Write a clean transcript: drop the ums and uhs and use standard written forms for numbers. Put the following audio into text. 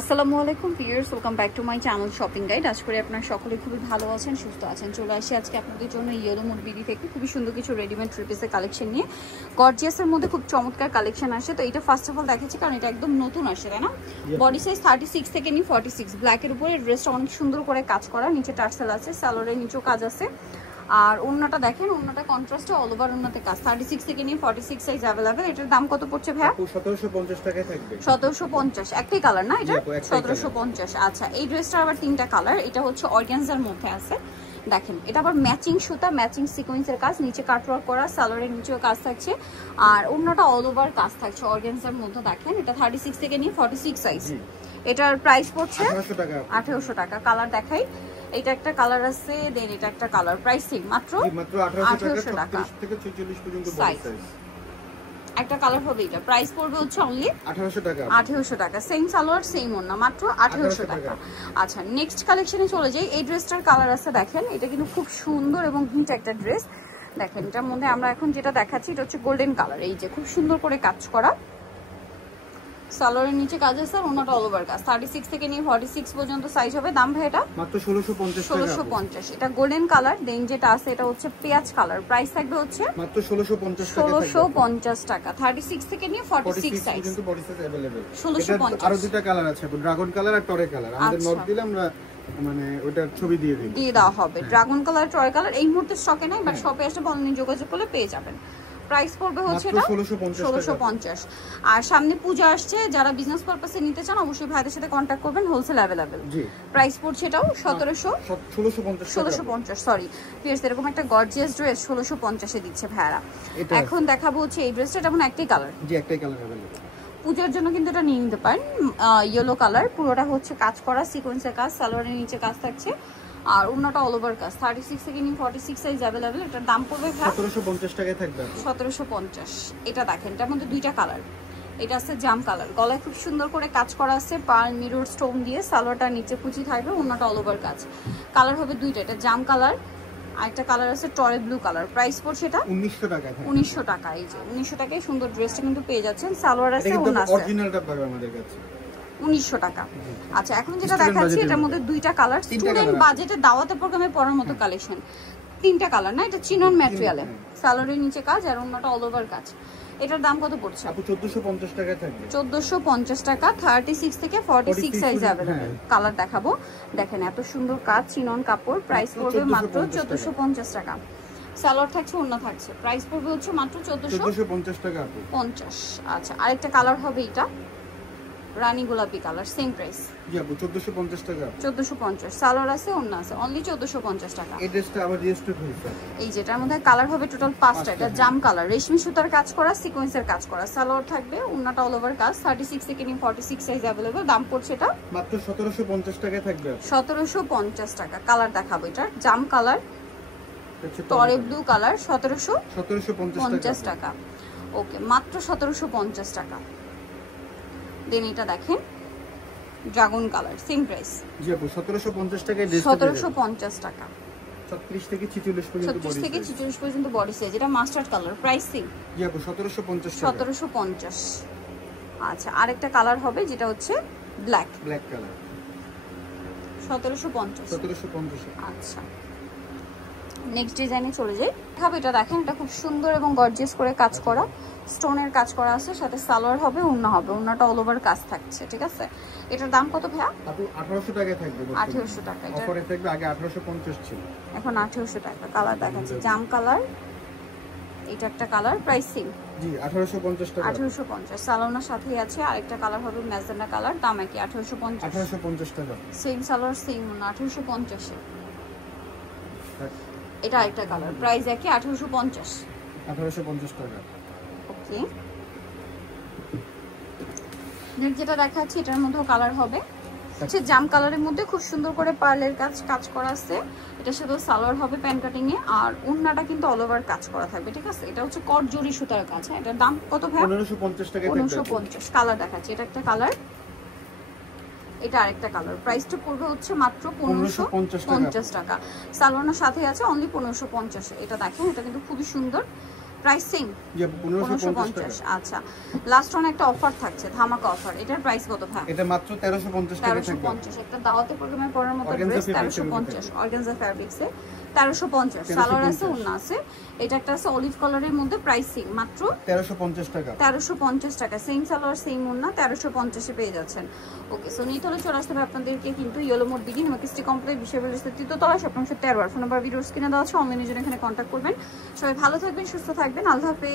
আসসালামু আলাইকুম viewers, welcome back to my channel shopping guide. আশা করি আপনারা সকলে খুবই ভালো আছেন, সুস্থ আছেন। চলে আসি আজকে আপনাদের জন্য ইয়েলো মুড বিডি থেকে খুবই সুন্দর কিছু রেডিমেড থ্রি পিসের কালেকশন নিয়ে। গর্জিয়াসের মধ্যে খুব চমৎকার কালেকশন আসে। তো এটা ফার্স্ট অফ অল দেখাচ্ছি কারণ এটা একদম নতুন আসে, তাই না? বডি সাইজ 36 থেকে নিয়ে 46, ব্ল্যাকের উপরে ড্রেসটা অনেক সুন্দর করে কাজ করা, নিচে টার্সেল আছে, সালোয়ারের নিচেও কাজ আছে। আর ওন্নাটা দেখেন, ওন্নাটা কন্ট্রাস্টে অল ওভার ওন্নাতে কাজ। 36 থেকে নিয়ে 46 সাইজ अवेलेबल। এটার দাম কত পড়ছে ভাইয়া? 1750 টাকায় থাকবে। 1750 একটাই কালার না এটা? 1750। আচ্ছা, এই ড্রেসটা আবার তিনটা কালার। এটা হচ্ছে অর্গানজার মধ্যে আছে, দেখেন এটা আবার ম্যাচিং সুতা, ম্যাচিং সিকোয়েন্সের কাজ, নিচে কাটওয়ার্ক করা, সালোয়ারের নিচেও কাজ থাকছে আর ওন্নাটা অল ওভার কাজ থাকছে অর্গানজার মধ্যে। দেখেন এটা 36 থেকে নিয়ে 46 সাইজ। এটার প্রাইস পড়ছে 1800 টাকা। কালার দেখাই, এটা একটা কালার আছে, দেন এটা একটা কালার। প্রাইস সেম, মাত্র 1800 টাকা থেকে 46 পর্যন্ত সাইজ। একটা কালার হবে, এটা প্রাইস পড়বে হচ্ছে অনলি 1800 টাকা। 1800 টাকা, সেম সালোয়ার সেম ওন্না, মাত্র 1800 টাকা। আচ্ছা, নেক্সট কালেকশনে চলে যাই। এই ড্রেসটার কালার আছে দেখেন, এটা কিন্তু খুব সুন্দর এবং হিট একটা ড্রেস। দেখেন এটার মধ্যে আমরা এখন যেটা দেখাচ্ছি এটা হচ্ছে গোল্ডেন কালার। এই যে খুব সুন্দর করে কাজ করা, সালোয়ারের নিচে কাজ আছে, ওন্নাটা অল ওভার কাজ। 36 থেকে নিয়ে 46 পর্যন্ত সাইজ হবে। দাম ভাই এটা মাত্র 1650 টাকা। 1650। এটা গোল্ডেন কালার, দেন যেটা আছে এটা হচ্ছে পেঁয়াজ কালার। প্রাইস থাকবে হচ্ছে মাত্র 1650 টাকা। 1650 টাকা। 36 থেকে নিয়ে 46 সাইজ পর্যন্ত বডি সাইজ अवेलेबल। 1650। আরো দুটো কালার আছে, ড্রাগন কালার আর টরে কালার। আমাদের নোট দিলে আমরা মানে ওটার ছবি দিয়ে দেওয়া হবে। ড্রাগন কালার, টরে কালার এই মুহূর্তে স্টকে নাই, বাট শপে এসে অনলাইনে যোগাযোগ করলে পেয়ে যাবেন। প্রাইস পড়বে হচ্ছে এটা 1650। আর সামনে পূজা আসছে, যারা বিজনেস পারপাসে নিতে চান অবশ্যই ভাইদের সাথে কন্টাক্ট করবেন, হোলসেল अवेलेबल। জি, প্রাইস পড়ছে এটাও 1650 সরি ভিউয়ার্স, এরকম একটা গর্জিয়াস ড্রেস 1650 এ দিচ্ছে ভাইরা। এখন দেখাবো হচ্ছে এই ড্রেসটা, যেমন একটাই কালার। জি, একটাই কালার अवेलेबल। পূজার জন্য কিন্তু এটা নিয়ে নিতে পারেন। ইয়েলো কালার, পুরোটা হচ্ছে কাজ করা, সিকোয়েন্সের কাজ, সালোয়ারের নিচে কাজ থাকছে আর ওন্নাটা অল ওভার কাজ। 36 থেকে নিয়ে 46 সাইজ अवेलेबल। এটার দাম পড়বে 1750 টাকায় থাকবে। 1750। এটা দেখেন, এটার মধ্যে দুইটা কালার। এটা আছে জাম কালার, গলায় খুব সুন্দর করে কাজ করা আছে, পার্ল মিরর স্টোন দিয়ে, সালোয়ারটা নিচে কুচি থাকবে, ওন্নাটা অল ওভার কাজ। কালার হবে দুইটা, এটা জাম কালার আর একটা কালার আছে টরে ব্লু কালার। প্রাইস পড়ছে এটা 1900 টাকা। 1900 টাকা। এই যে 1900 টাকায় সুন্দর ড্রেসটা কিন্তু পেয়ে যাচ্ছেন। সালোয়ার আছে, ওন্না আছে, অরিজিনালটা পাবে আমাদের কাছে 1900 টাকা। আচ্ছা, এখন যেটা দেখাচ্ছি এটার মধ্যে দুইটা কালার, স্টুডেন্ট বাজেটে দাওয়াতে প্রোগ্রামে পরার মতো কালেকশন। তিনটা কালার না, এটা চিনন ম্যাটেরিয়ালে, সালোয়ারের নিচে কাজ আর ওন্নাটা অল ওভার কাজ। এটার দাম কত পড়ছে? আপু 1450 টাকা থাকবে। 1450 টাকা। 36 থেকে 46 সাইজ अवेलेबल। কালার দেখাবো, দেখেন এত সুন্দর কাজ, চিনন কাপড়। প্রাইস পড়বে মাত্র 1450 টাকা। সালোয়ার থাকছে, ওন্না থাকছে। প্রাইস পড়বে হচ্ছে মাত্র 1450 টাকা আপু। 50। আচ্ছা, আরেকটা কালার হবে এটা রানী গোলাপি কালার, সেম প্রাইস। জি আপু, 1450 টাকা। 1450। সালোয়ার আছে, ওন্না আছে, অনলি 1450 টাকা। এই ড্রেসটা আবার রিস্টক হইছে। এই যেটার মধ্যে কালার হবে টোটাল 5টা। এটা জাম কালার, রেশমি সুতার কাজ করা, সিকোয়েন্সের কাজ করা, সালোয়ার থাকবে, ওন্নাটা অল ওভার কাজ। 36 থেকে নিয়ে 46 সাইজ अवेलेबल। দাম পড়ছে এটা মাত্র 1750 টাকায় থাকবে। 1750 টাকা। কালার দেখাবো, এটা জাম কালার, টরে ব্লু কালার, 1750 টাকা। ওকে, মাত্র 1750 টাকা। দেন এটা দেখেন ড্রাগন কালার, সেম প্রাইস। জি আপু, 1750 টাকায় ড্রেস। 1750 টাকা। 36 থেকে 46 পর্যন্ত বডি 36 থেকে 46 পর্যন্ত বডি সাইজ। এটা মাস্টার্ড কালার, প্রাইস সেম। জি আপু, 1750 টাকা। 1750। আচ্ছা, আরেকটা কালার হবে যেটা হচ্ছে ব্ল্যাক কালার, 1750। আচ্ছা, নেক্সট ডিজাইনে চলে যাই। হবে এটা দেখেন, এটা খুব সুন্দর এবং গর্জিয়াস করে কাজ করা, স্টোনের কাজ করা আছে, সাথে সালোয়ার হবে, ওন্না হবে, ওন্নাটা অল ওভার কাজ থাকছে, ঠিক আছে? এটার দাম কত ভাইয়া? আপু 1800 টাকায় থাকবে। 1800 টাকা। এটা অফারে থাকবে, আগে 1850 ছিল, এখন 1800 টাকা। কালার দেখাচ্ছি, জাম কালার, এটা একটা কালার, প্রাইস সেম। জি, 1850 টাকা। 1850। সালোয়ারের সাথেই আছে আরেকটা কালার হবে ম্যাজেন্ডা কালার, দাম একই 1850। 1850 টাকা। সেম সালোয়ার সেম ওন্না, 1850 এ। এটা আরেকটা কালার, প্রাইস একই 1850। 1850 টাকা। ওকে, নেক্সট যেটা দেখাচ্ছি এটার মধ্যেও কালার হবে, হচ্ছে জাম কালারের মধ্যে খুব সুন্দর করে পার্লের কাজ করা আছে। এটা শুধু সালোয়ার হবে প্যান কাটিং এ, আর ওন্নাটা কিন্তু অল ওভার কাজ করা থাকবে, ঠিক আছে? এটা হচ্ছে কট জরি সুতার কাজ। হ্যাঁ, এটার দাম কত ভাই? 1550 টাকা। 1550। কালার দেখাচ্ছি, এটা একটা কালার, এটা আরেকটা কালার। প্রাইসটা পড়বে হচ্ছে মাত্র 1550 টাকা। সালোয়ারের সাথে আছে অনলি 1550। এটা দেখেন, এটা কিন্তু খুবই সুন্দর, প্রাইসিং যে 1550 টাকা। আচ্ছা লাস্ট ওয়ান একটা অফার থাকছে, ধামাকা অফার। এটার প্রাইস কত ভাই? এটা মাত্র 1350 টাকা থাকবে। 1350 একটা দাওয়াতে প্রোগ্রামে পরার মতো ড্রেস 1350 অর্গানজা ফ্যাব্রিক্সে 1350 সালোয়ার আছে ওন্না আছে। এটা একটা আছে অলিভ কালারের মধ্যে, প্রাইসিং মাত্র 1350 টাকা। 1350 টাকা, সেম সালোয়ার সেম ওন্না 1350 এ পেয়ে যাচ্ছেন। ওকে সো নিতে হলে চলে আসতে হবে আপনাদেরকে কিন্তু ইয়েলো মোড বিগিন মার্কেট কমপ্লেক্স বিশ্ববিদ্যালয়ের তৃতীয়তলা shop number 13 phone number videos কিনে দেওয়া আছে, অনলাইনে জন্য এখানে কন্ট্যাক্ট করবেন। সবাই ভালো থাকবেন, সুস্থ থাকবেন, আল্লাহ হাফেজ।